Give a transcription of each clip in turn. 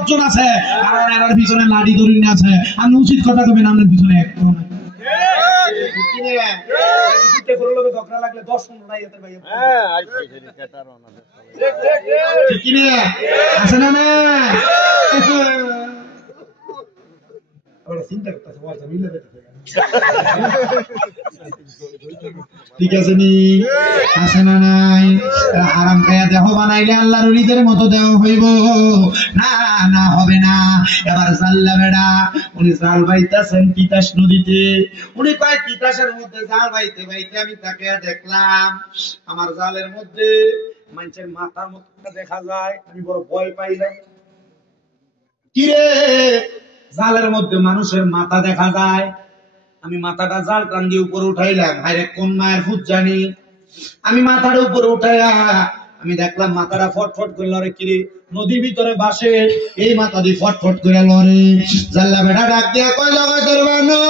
লোকজন আছে আর এর পিছনে লাঠি ধরে আছে আমি উচিত কথা কবেন আপনার পিছনে একটু না লাগলে 10-15 নাই এত ভাই হ্যাঁ ঠিক না আছে না না ahora cinta que está jugando mil veces ঠিক আছে নি আছে না নাই হারাম খায়া দেহ বানাইলে আল্লাহর ওলিদের মতো দেহ হইব না না হবে না এবার জাল্লা বেড়া উনি জাল বাইতাছেন তিতাস নদীতে উনি কয় তিতাসের মধ্যে জাল বাইতে বাইতে আমি তাকে দেখলাম আমার জালের মধ্যে মানুষের মাথার মতো দেখা যায় আমি বড় ভয় পাইলাম কি রে জালের মধ্যে মানুষের মাথা দেখা যায় আমি মাথাটা জাল টান দিয়ে উপরে উঠাইলাম হায়রে কোন মায়ের ফুট জানি আমি মাথাটা উপরে উঠাইয়া আমি দেখলাম মাথাটা ফটফট করে লড়ে কিরে নদীর ভিতরে বাসে এই মাথা দিয়ে ফটফট করে লড়ে জাল্লা বেটা ডাক দিয়া কয় জগতের মানুষ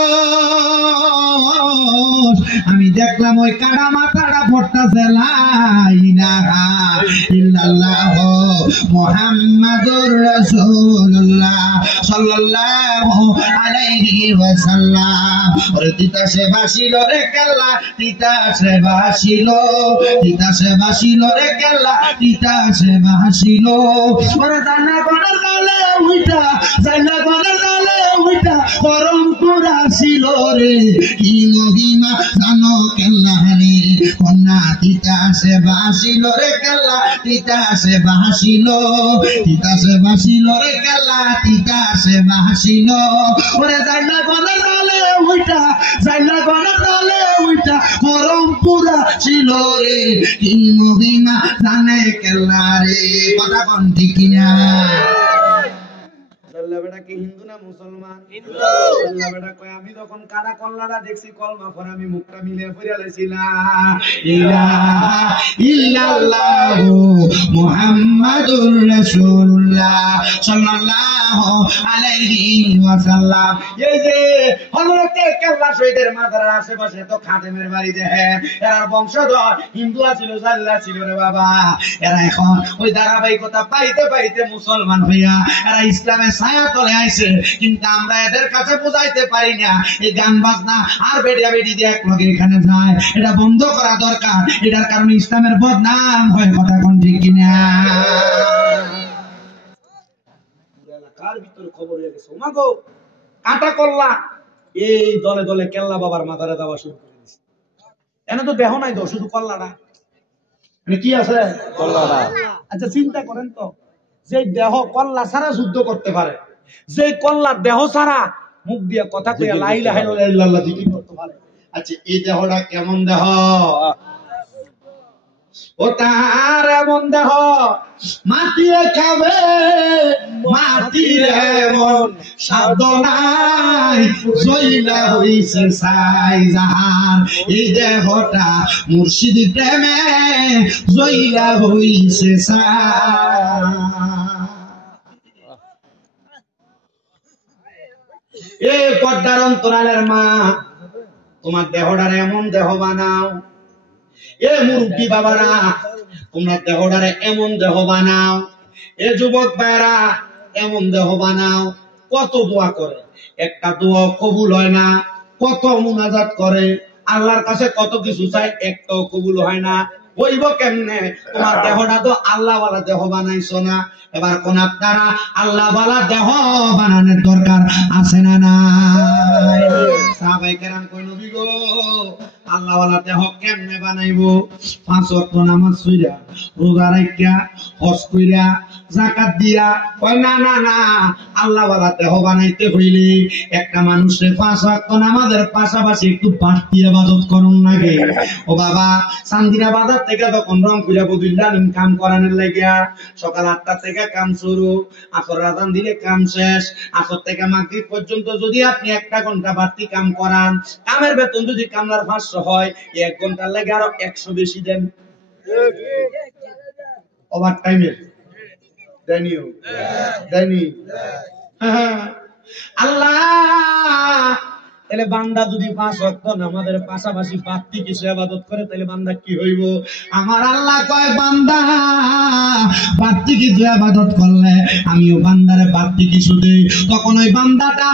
আমি দেখলাম ওই কাড়া মাথাটা ফটতাছে লা ইলাহা ইল্লাল্লাহ মুহাম্মাদুর রাসূলুল্লাহ সাল্লাল্লাহু আলাইহি ওয়াসাল্লাম ওরে তিতাসে বাসিল রে কেল্লা তিতাসে বাসিল রে কেল্লা তিতাসে বাসিল ওরে জানা কোনের গালে উইটা জানা কোনের গালে উইটা পরমপুরা ছিল রে কি মহিমা জানো কেল্লা রে কন্যা তিতাসে বাসিল রে কেল্লা তিতাসে বাসিল রে কেল্লা তিতাসে বাসিল ওরে জানা কোনের গালে উইটা জানা কোনের গালে উইটা পরমপুরা ছিল রে কি মহিমা জানে কেল্লা রে কথা কোন ঠিক না জাল্লা বেটা কি হিন্দু না মুসলমান হিন্দু জাল্লা বেটা কয় আমি যখন কাদা কল্লাটা দেখছি কলমা পড়ে আমি মুখটা মিলে পড়ে লাইছিলাম ইলাহা ইল্লাল্লাহু মুহাম্মাদুর রাসূলুল্লাহ সাল্লাল্লাহু আলাইহি ওয়াসাল্লাম এই যে হযরতে কেল্লা শহীদের মাজারের আশেপাশে তো খাদেমের বাড়ি দেখেন এরা বংশধর হিন্দু ছিল জাল্লা ছিল রে বাবা এরা এখন ওই ধারাবাহিকতা পাইতে পাইতে মুসলমান হইয়া এরা ইসলামের ছায়া তলে আইছে কিন্তু আমরা এদের কাছে বুঝাইতে পারি না এই গান বাজনা আর বেডিয়া বেডি দিয়ে এক লগে এখানে যায় এটা বন্ধ করা দরকার এটার কারণে ইসলামের বদনাম হয় কথা কোন ঠিক কিনা এলাকার ভিতর খবর হয়ে গেছে ওমাগো কাটা কল্লা এই দলে দলে কেল্লা বাবার মাথারে দেওয়া শুরু করে দিয়েছে এনে তো দেহ নাই তো শুধু কল্লাটা মানে কি আছে কল্লাটা আচ্ছা চিন্তা করেন তো যে দেহ কল্লা ছাড়া যুদ্ধ করতে পারে যে কল্লা দেহ ছাড়া মুখ দিয়ে কথা কইয়া লা ইলাহা ইল্লাল্লাহ জিকির করতে পারে আচ্ছা এই দেহটা কেমন দেহ ও তার এমন দেহ মাটিয়ে খাবে মাটির এমন সাধনাই জইলা হইছে সাই জাহান এই দেহটা মুর্শিদ প্রেমে জইলা হইছে সাই এ পর্দার অন্তরালের মা তোমার দেহটার এমন দেহ বানাও এ মুরব্বী বাবারা তোমরা দেহটারে এমন দেহ বানাও এ যুবক ভাইরা এমন দেহ বানাও কত দোয়া করে একটা দোয়া কবুল হয় না কত মুনাজাত করে আল্লাহর কাছে কত কিছু চাই একটাও কবুল হয় না হইব কেমনে তোমার দেহটা তো আল্লাহ ওয়ালা দেহ বানাইছো না এবার কোন আপনারা আল্লাহ ওয়ালা দেহ বানানোর দরকার আছে না নাই সাহাবায়ে কেরাম কই নবী গো আল্লাহ ওয়ালা দেহ কেমনে বানাইবো 5 ওয়াক্ত নামাজ পড়া রোজা রাখিয়া হজ কইরা যাকাত দিয়া কই না না না আল্লাহ ওয়ালা দেহ বানাইতে হইলে একটা মানুষের 5 ওয়াক্ত নামাজের পাশাপাশি একটু বাড়তি ইবাদত করুন লাগে ও বাবা চান্দিনা বাজার থেকে তখন রংপুরা বদুল্লাহ কাম করানোর লাগিয়া সকাল 8টা থেকে কাম শুরু আসর আযান দিলে কাম শেষ আসর থেকে মাগরিব পর্যন্ত যদি আপনি 1 ঘন্টা বাড়তি কাম করান কামের বেতন যদি কামলার 500 হয় 1 ঘন্টার লাগে আরো 100 বেশি দেন ওভার টাইমের দেনি আল্লাহ তাহলে বান্দা যদি 5 ওয়াক্ত নামাজের পাশাপাশি বাড়তি কিছু ইবাদত করে তাহলে বান্দা কি হইব? আমার আল্লাহ কয় বান্দা বাড়তি কিছু ইবাদত করলে আমিও বান্দারে বাড়তি কিছু দেই, তখন ওই বান্দাটা